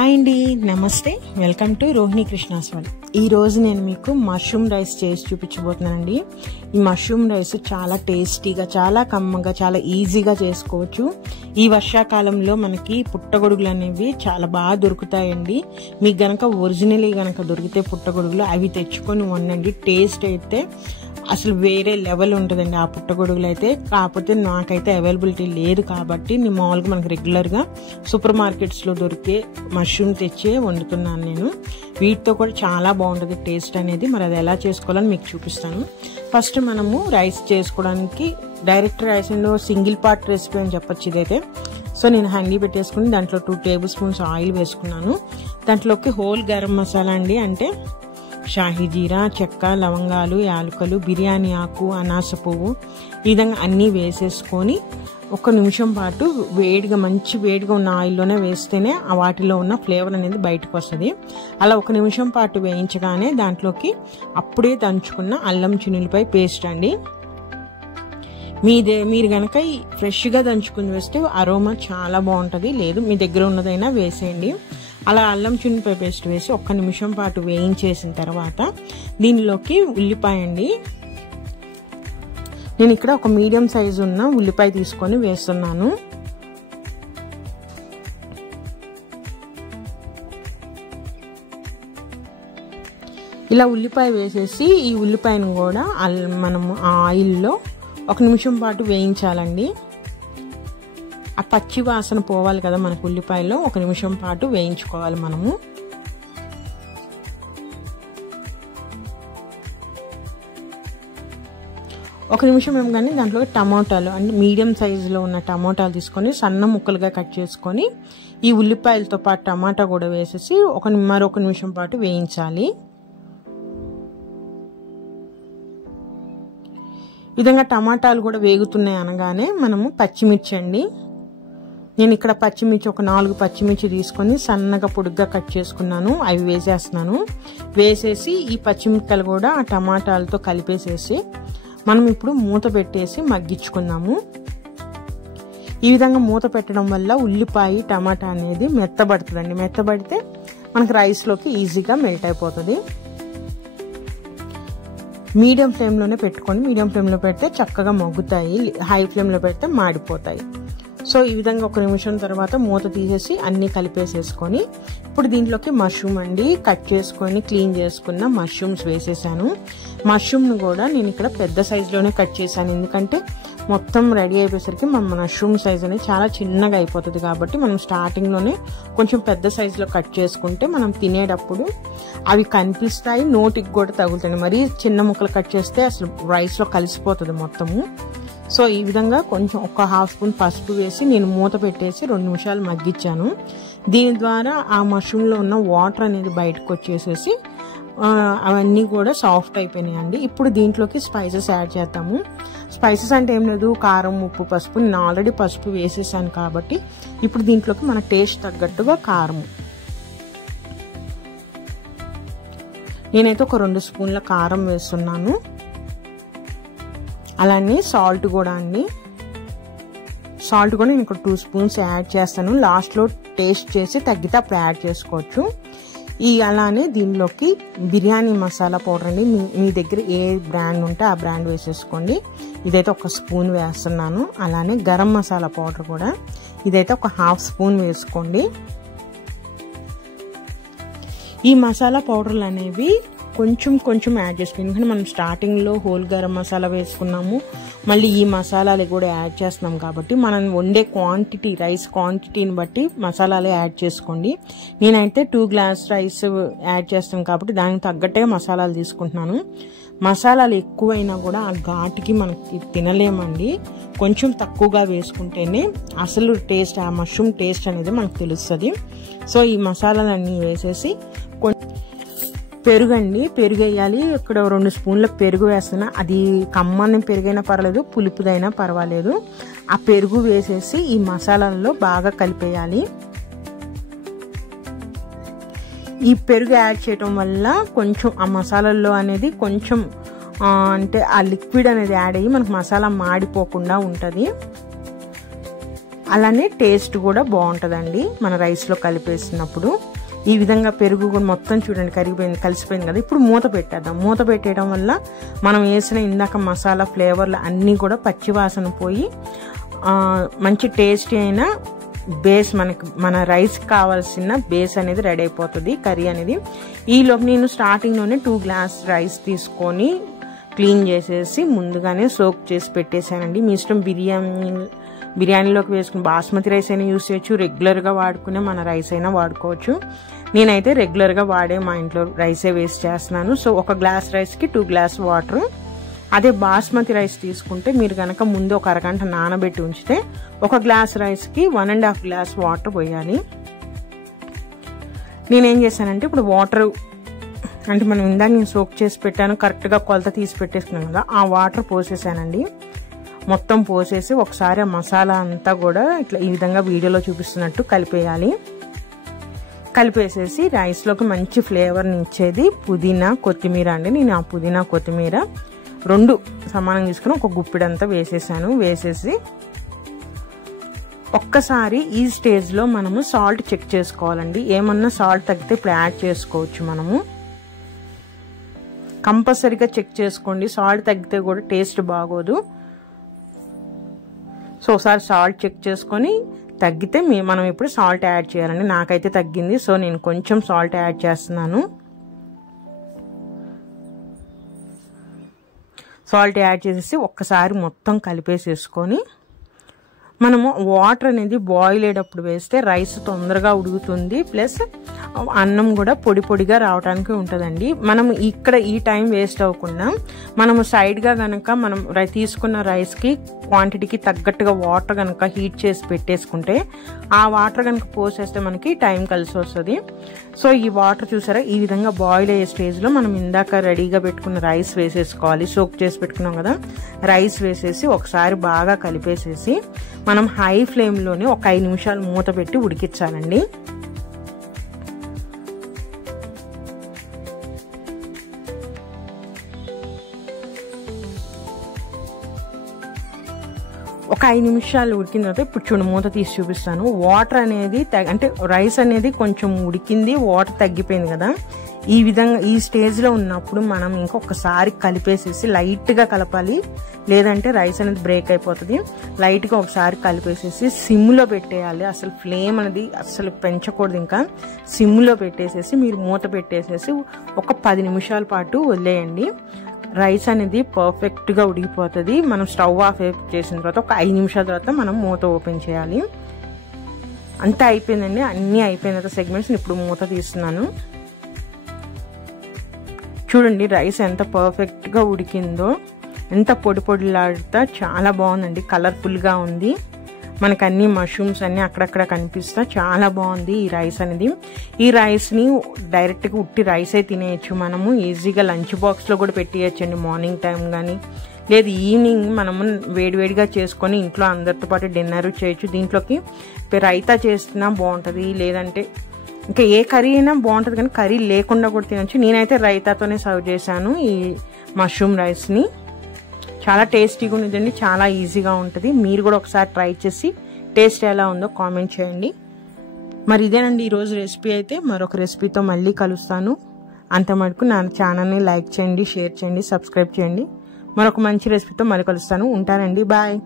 Hi అండి, నమస్తే. Welcome to Rohini Krishna's world. ఈ రోజు నేను మీకు మష్రూమ్ రైస్ చేసి చూపించబోతున్నానండి. ఈ మష్రూమ్ రైస్ చాలా టేస్టీగా, చాలా కమ్మగా, చాలా ఈజీగా చేసుకోవచ్చు. ఈ వర్షాకాలంలో మనకి పుట్టగొడుగులు అనేవి చాలా బాగా దొరుకుతాయండి. మీకు గనక ఒరిజినలీ గనక దొరికితే పుట్టగొడుగులు అవి తెచ్చుకొని వండండి. టేస్ట్ అయితే అసలు వేరే లెవెల్ ఉంటుందండి ఆ పుట్టగొడుగులు అయితే. కాకపోతే నాకైతే అవైలబిలిటీ లేదు కాబట్టి నేను మామూలుగా మనకు రెగ్యులర్గా సూపర్ మార్కెట్స్లో దొరికే మష్రూమ్ తెచ్చే వండుతున్నాను నేను. వీటితో కూడా చాలా బాగుంటుంది టేస్ట్ అనేది. మరి అది ఎలా చేసుకోవాలని మీకు చూపిస్తాను. ఫస్ట్ మనము రైస్ చేసుకోవడానికి direct rice and single part recipe అని చెప్పొచ్చు ఇదైతే. సో నేను హండీ పెట్టేసుకుని దాంట్లో 2 టేబుల్ స్పూన్స్ ఆయిల్ వేసుకున్నాను. దాంట్లోకి హోల్ గరం మసాలా అండి, అంటే షాహీ జీరా, చెక్క, లవంగాలు, యాలకులు, బిర్యానీ ఆకు, అనాస పువ్వు, ఈ విధంగా అన్నీ వేసేసుకొని 1 నిమిషం పాటు వేడిగా, మంచి వేడిగా ఉన్న ఆయిల్లోనే వేస్తేనే ఆ వాటిలో ఉన్న ఫ్లేవర్ అనేది బయటకు వస్తుంది. అలా 1 నిమిషం పాటు వేయించగానే దాంట్లోకి అప్పుడే దంచుకున్న అల్లం చిన్నులపై పేస్ట్ అండి. మీరు కనుక ఫ్రెష్గా దంచుకుని వేస్తే అరోమా చాలా బాగుంటుంది. లేదు మీ దగ్గర ఉన్నదైనా వేసేయండి. అలా అల్లం చిన్నులపై పేస్ట్ వేసి 1 నిమిషం పాటు వేయించేసిన తర్వాత దీనిలోకి ఉల్లిపాయ అండి. నేను ఇక్కడ ఒక మీడియం సైజు ఉన్న ఉల్లిపాయ తీసుకొని వేస్తున్నాను. ఇలా ఉల్లిపాయ వేసేసి ఈ ఉల్లిపాయను కూడా మనము ఆ ఆయిల్లో 1 నిమిషం పాటు వేయించాలండి. ఆ పచ్చి వాసన పోవాలి కదా మనకు ఉల్లిపాయలో. 1 నిమిషం పాటు వేయించుకోవాలి మనము. ఒక నిమిషం ఏమగానే దాంట్లో టమాటాలు అంటే మీడియం సైజులో ఉన్న టమాటాలు తీసుకొని సన్న ముక్కలుగా కట్ చేసుకొని ఈ ఉల్లిపాయలతో పాటు టమాటా కూడా వేసేసి మరొక నిమిషం పాటు వేయించాలి. ఈ విధంగా టమాటాలు కూడా వేగుతున్నాయి అనగానే మనము పచ్చిమిర్చి అండి. నేను ఇక్కడ పచ్చిమిర్చి ఒక 4 పచ్చిమిర్చి తీసుకొని సన్నగా పొడుగ్గా కట్ చేసుకున్నాను. అవి వేసేస్తున్నాను. వేసేసి ఈ పచ్చిమిరపకాయలు కూడా ఆ టమాటాలతో కలిపేసేసి మనం ఇప్పుడు మూత పెట్టేసి మగ్గించుకుందాము. ఈ విధంగా మూత పెట్టడం వల్ల ఉల్లిపాయ టమాటా అనేది మెత్తబడుతుందండి. మెత్తబడితే మనకు రైస్లోకి ఈజీగా మెల్ట్ అయిపోతుంది. మీడియం ఫ్లేమ్లోనే పెట్టుకొని, మీడియం ఫ్లేమ్లో పెడితే చక్కగా మగ్గుతాయి. హై ఫ్లేమ్లో పెడితే మాడిపోతాయి. సో ఈ విధంగా 1 నిమిషం తర్వాత మూత తీసేసి అన్నీ కలిపేసేసుకొని ఇప్పుడు దీంట్లోకి మష్రూమ్ అండి, కట్ చేసుకొని క్లీన్ చేసుకున్న మష్రూమ్స్ వేసేసాను. మష్రూమ్ను కూడా నేను ఇక్కడ పెద్ద సైజులోనే కట్ చేశాను. ఎందుకంటే మొత్తం రెడీ అయిపోయేసరికి మన మష్రూమ్ సైజ్ అనేది చాలా చిన్నగా అయిపోతుంది. కాబట్టి మనం స్టార్టింగ్లోనే కొంచెం పెద్ద సైజులో కట్ చేసుకుంటే మనం తినేటప్పుడు అవి కనిపిస్తాయి, నోటికి కూడా తగులుతాయి. మరీ చిన్న ముక్కలు కట్ చేస్తే అసలు రైస్లో కలిసిపోతుంది మొత్తము. సో ఈ విధంగా కొంచెం ఒక 1/2 స్పూన్ పసుపు వేసి నేను మూత పెట్టేసి 2 నిమిషాలు మగ్గించాను. దీని ద్వారా ఆ మష్రూమ్లో ఉన్న వాటర్ అనేది బయటకు వచ్చేసేసి అవన్నీ కూడా సాఫ్ట్ అయిపోయినాయండి. ఇప్పుడు దీంట్లోకి స్పైసెస్ యాడ్ చేద్దాము. స్పైసెస్ అంటే ఏం లేదు, కారం, ఉప్పు, పసుపు. నేను ఆల్రెడీ పసుపు వేసేసాను కాబట్టి ఇప్పుడు దీంట్లోకి మన టేస్ట్ తగ్గట్టుగా కారం. నేనైతే ఒక 2 స్పూన్ల కారం వేస్తున్నాను. అలానే సాల్ట్ కూడా అండి. సాల్ట్ కూడా నేను ఇక్కడ 2 స్పూన్స్ యాడ్ చేస్తాను. లాస్ట్లో టేస్ట్ చేసి తగ్గితే అప్పుడు యాడ్ చేసుకోవచ్చు. అలానే దీనిలోకి బిర్యానీ మసాలా పౌడర్ అండి. మీ దగ్గర ఏ బ్రాండ్ ఉంటే ఆ బ్రాండ్ వేసేసుకోండి. ఇదైతే 1 స్పూన్ వేస్తున్నాను. అలానే గరం మసాలా పౌడర్ కూడా ఇదైతే ఒక 1/2 స్పూన్ వేసుకోండి. ఈ మసాలా పౌడర్లు అనేవి కొంచెం యాడ్ చేసుకోండి. ఎందుకంటే మనం స్టార్టింగ్లో హోల్ గరం మసాలా వేసుకున్నాము, మళ్ళీ ఈ మసాలాలు కూడా యాడ్ చేస్తున్నాం కాబట్టి మనం వండే క్వాంటిటీ, రైస్ క్వాంటిటీని బట్టి మసాలాలు యాడ్ చేసుకోండి. నేనైతే 2 గ్లాస్ రైస్ యాడ్ చేస్తాం కాబట్టి దానికి తగ్గట్టే మసాలాలు తీసుకుంటున్నాను. మసాలాలు ఎక్కువైనా కూడా ఆ ఘాటుకి మనకి తినలేమండి. కొంచెం తక్కువగా వేసుకుంటేనే అసలు టేస్ట్, ఆ మష్రూమ్ టేస్ట్ అనేది మనకు తెలుస్తుంది. సో ఈ మసాలాలన్నీ వేసేసి పెరుగు అండి, పెరుగు వేయాలి. ఇక్కడ 2 స్పూన్ల పెరుగు వేస్తున్నా. అది కమ్మని పెరుగైనా పర్వాలేదు, పులుపుదైనా పర్వాలేదు. ఆ పెరుగు వేసేసి ఈ మసాలాల్లో బాగా కలిపేయాలి. ఈ పెరుగు యాడ్ చేయటం వల్ల కొంచెం ఆ మసాలాల్లో అనేది కొంచెం అంటే ఆ లిక్విడ్ అనేది యాడ్ అయ్యి మనకు మసాలా మాడిపోకుండా ఉంటుంది. అలానే టేస్ట్ కూడా బాగుంటుందండి మన రైస్లో కలిపేసినప్పుడు. ఈ విధంగా పెరుగు కూడా మొత్తం చూడండి కలిసిపోయింది కదా. ఇప్పుడు మూత పెట్టేద్దాం. మూత పెట్టేయడం వల్ల మనం వేసిన ఇందాక మసాలా ఫ్లేవర్లు అన్నీ కూడా పచ్చివాసన పోయి మంచి టేస్టీ అయిన బేస్ మన రైస్కి కావాల్సిన బేస్ అనేది రెడీ అయిపోతుంది, కర్రీ అనేది. ఈలోపు నేను స్టార్టింగ్లోనే 2 గ్లాస్ రైస్ తీసుకొని క్లీన్ చేసేసి ముందుగానే సోక్ చేసి పెట్టేశానండి. మీ ఇష్టం, బిర్యానీలోకి వేసుకుని బాస్మతి రైస్ అయినా యూస్ చేయొచ్చు, రెగ్యులర్గా వాడుకునే మన రైస్ అయినా వాడుకోవచ్చు. నేనైతే రెగ్యులర్గా వాడే మా ఇంట్లో రైసే వేస్ట్ చేస్తున్నాను. సో 1 గ్లాస్ రైస్కి 2 గ్లాస్ వాటర్. అదే బాస్మతి రైస్ తీసుకుంటే మీరు కనుక ముందు ఒక అరగంట నానబెట్టి ఉంచితే 1 గ్లాస్ రైస్కి 1.5 గ్లాస్ వాటర్ పోయాలి. నేనేం చేశానంటే ఇప్పుడు వాటర్ అంటే మనం ఇందాక నేను సోక్ చేసి పెట్టాను, కరెక్ట్గా కొలత తీసి పెట్టేసుకున్నాను కదా, ఆ వాటర్ పోసేసానండి. మొత్తం పోసేసి ఒకసారి ఆ మసాలా అంతా కూడా ఇట్లా ఈ విధంగా వీడియోలో చూపిస్తున్నట్టు కలిపేయాలి. కలిపేసేసి రైస్లోకి మంచి ఫ్లేవర్ని ఇచ్చేది పుదీనా కొత్తిమీర అండి. నేను ఆ పుదీనా కొత్తిమీర 2 సమానంగా తీసుకుని ఒక గుప్పిడంతా వేసేసాను. వేసేసి ఒక్కసారి ఈ స్టేజ్లో మనము సాల్ట్ చెక్ చేసుకోవాలండి. ఏమన్నా సాల్ట్ తగ్గితే ఇప్పుడు యాడ్ చేసుకోవచ్చు. మనము కంపల్సరీగా చెక్ చేసుకోండి, సాల్ట్ తగ్గితే కూడా టేస్ట్ బాగోదు. సో ఒకసారి సాల్ట్ చెక్ చేసుకొని తగ్గితే మనం ఇప్పుడు సాల్ట్ యాడ్ చేయాలండి. నాకైతే తగ్గింది, సో నేను కొంచెం సాల్ట్ యాడ్ చేస్తున్నాను. సాల్ట్ యాడ్ చేసేసి ఒక్కసారి మొత్తం కలిపేసేసుకొని మనము వాటర్ అనేది బాయిల్ అయ్యేటప్పుడు వేస్తే రైస్ తొందరగా ఉడుకుతుంది, ప్లస్ అన్నం కూడా పొడి పొడిగా రావడానికి ఉంటుందండి. మనం ఇక్కడ ఈ టైం వేస్ట్ అవ్వకుండా మనము సైడ్గా కనుక మనం తీసుకున్న రైస్కి క్వాంటిటీకి తగ్గట్టుగా వాటర్ కనుక హీట్ చేసి పెట్టేసుకుంటే ఆ వాటర్ కనుక పోసేస్తే మనకి టైం కలిసి వస్తుంది. సో ఈ వాటర్ చూసారా, ఈ విధంగా బాయిల్ అయ్యే స్టేజ్లో మనం ఇందాక రెడీగా పెట్టుకున్న రైస్ వేసేసుకోవాలి. సోక్ చేసి పెట్టుకున్నాం కదా, రైస్ వేసేసి ఒకసారి బాగా కలిపేసేసి మనం హై ఫ్లేమ్లోనే ఒక 5 నిమిషాలు మూత పెట్టి ఉడికించాలండి. ఒక 5 నిమిషాలు ఉడికిన తర్వాత ఇప్పుడు చూడు మూత తీసి చూపిస్తాను. వాటర్ అనేది అంటే రైస్ అనేది కొంచెం ఉడికింది, వాటర్ తగ్గిపోయింది కదా. ఈ విధంగా ఈ స్టేజ్లో ఉన్నప్పుడు మనం ఇంకొకసారి కలిపేసేసి లైట్గా కలపాలి, లేదంటే రైస్ అనేది బ్రేక్ అయిపోతుంది. లైట్గా ఒకసారి కలిపేసేసి సిమ్లో పెట్టేయాలి. అసలు ఫ్లేమ్ అనేది అసలు పెంచకూడదు, ఇంకా సిమ్లో పెట్టేసేసి మీరు మూత పెట్టేసేసి ఒక 10 నిమిషాల పాటు వదిలేయండి. రైస్ అనేది పర్ఫెక్ట్గా ఉడికిపోతుంది. మనం స్టవ్ ఆఫ్ చేసిన తర్వాత ఒక 5 నిమిషాల తర్వాత మనం మూత ఓపెన్ చేయాలి. అంతా అయిపోయిందండి, అన్నీ అయిపోయిన తర్వాత సెగ్మెంట్స్ ఇప్పుడు మూత తీస్తున్నాను. చూడండి రైస్ ఎంత పర్ఫెక్ట్గా ఉడికిందో, ఎంత పొడి పొడిలాడుతా చాలా బాగుందండి, కలర్ఫుల్గా ఉంది. మనకు అన్ని మష్రూమ్స్ అన్నీ అక్కడక్కడ కనిపిస్తా చాలా బాగుంది ఈ రైస్ అనేది. ఈ రైస్ని డైరెక్ట్గా ఉట్టి రైసే తినేయచ్చు. మనము ఈజీగా లంచ్ బాక్స్లో కూడా పెట్టేయచ్చండి, మార్నింగ్ టైం కానీ లేదు ఈవినింగ్ మనము వేడివేడిగా చేసుకొని ఇంట్లో అందరితో పాటు డిన్నర్ చేయొచ్చు. దీంట్లోకి రైతా చేసినా బాగుంటుంది, లేదంటే ఇంకా ఏ కర్రీ అయినా బాగుంటుంది, కానీ కర్రీ లేకుండా కూడా తినచ్చు. నేనైతే రైతాతోనే సర్వ్ చేశాను ఈ మష్రూమ్ రైస్ని. చాలా టేస్టీగా ఉంటుందండి, చాలా ఈజీగా ఉంటుంది. మీరు కూడా ఒకసారి ట్రై చేసి టేస్ట్ ఎలా ఉందో కామెంట్ చేయండి. మరి ఇదేనండి ఈరోజు రెసిపీ. అయితే మరొక రెసిపీతో మళ్ళీ కలుస్తాను. అంత మటుకు నా ఛానల్ని లైక్ చేయండి, షేర్ చేయండి, సబ్స్క్రైబ్ చేయండి. మరొక మంచి రెసిపీతో మళ్ళీ కలుస్తాను. ఉంటానండి, బాయ్.